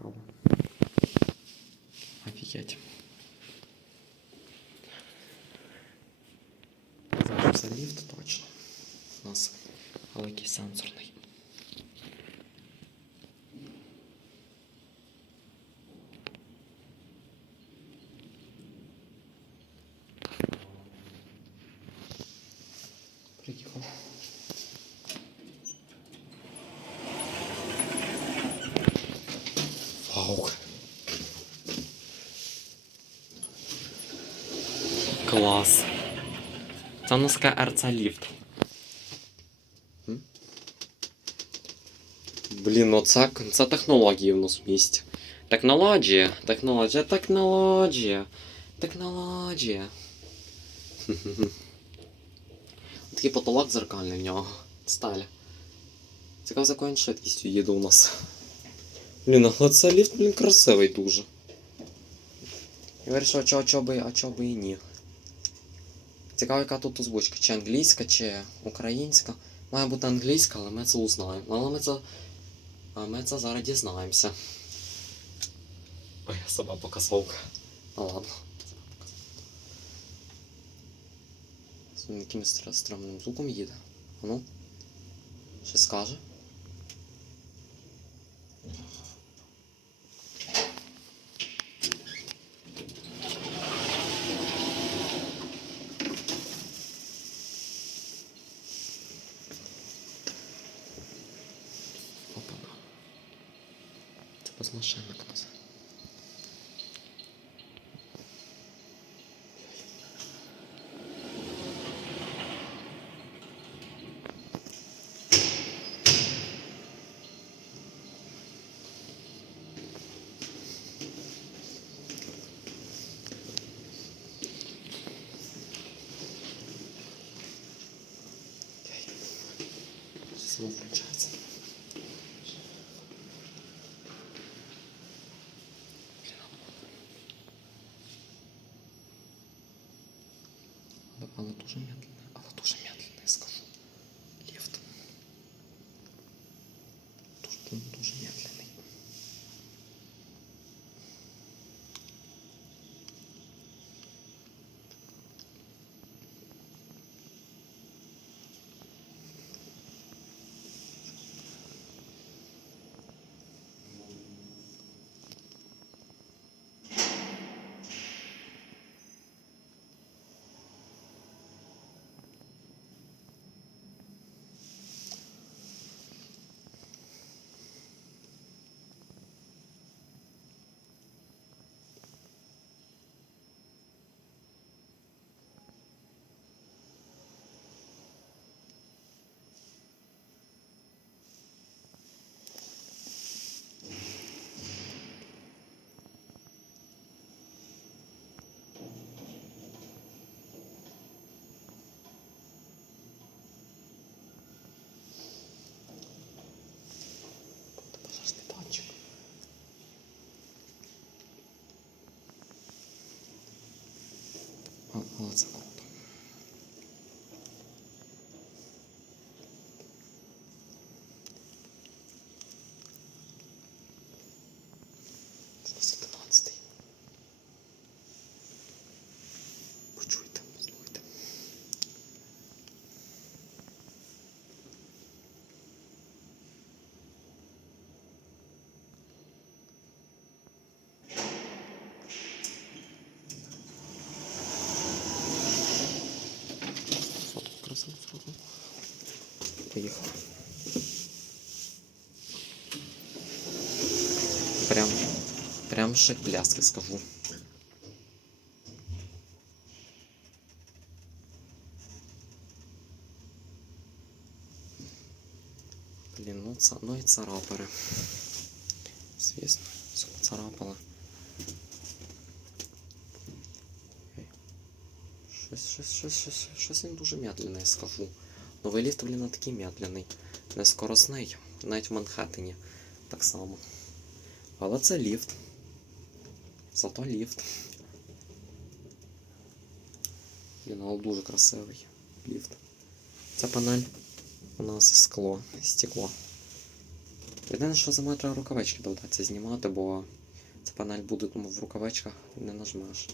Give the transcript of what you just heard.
цікаво. Офігеть. Зараз це ліфт точно. У нас великий сенсорний. Приїхав. Вау. Клас. Це у нас така РЦ ліфт. Блін, ну це, технології в нас в місті. Технологія, технологія, технологія, технологія. Такий потолок дзеркальний в нього. Сталя. Цікаво, з якою швидкістю їде у нас. Блін, але це ліфт, блін, красивий дуже. Я вирішив, а чого, чого би, а чого би і ні. Цікаво, яка тут озвучка, чи англійська, чи українська. Має бути англійська, але ми це узнаємо. Але ми це. А ми це зараз дізнаємося. Ой, я себе показав. Ну ладно. З якимось стра- странним звуком їде. А ну? Щось скаже? Çıkmaz aşağı bakmaz. Слово включаю. minutos, Señor. 我操 Поїхав. Прям, прям шик-пляски скажу. Блін, ну, ца, ну і царапери. Звісно, все поцарапало. Ей. Щось, щось, щось, щось, щось він дуже медленний, я скажу. Новий ліфт, блін, такий медленний. Не скоросний, навіть в Манхеттені так само. Але це ліфт. Зато ліфт. Він але дуже красивий ліфт. Ця панель у нас скло, стекло. Єдине, що зимою треба рукавички доведеться знімати, бо ця панель буде тому в рукавичках не нажмеш.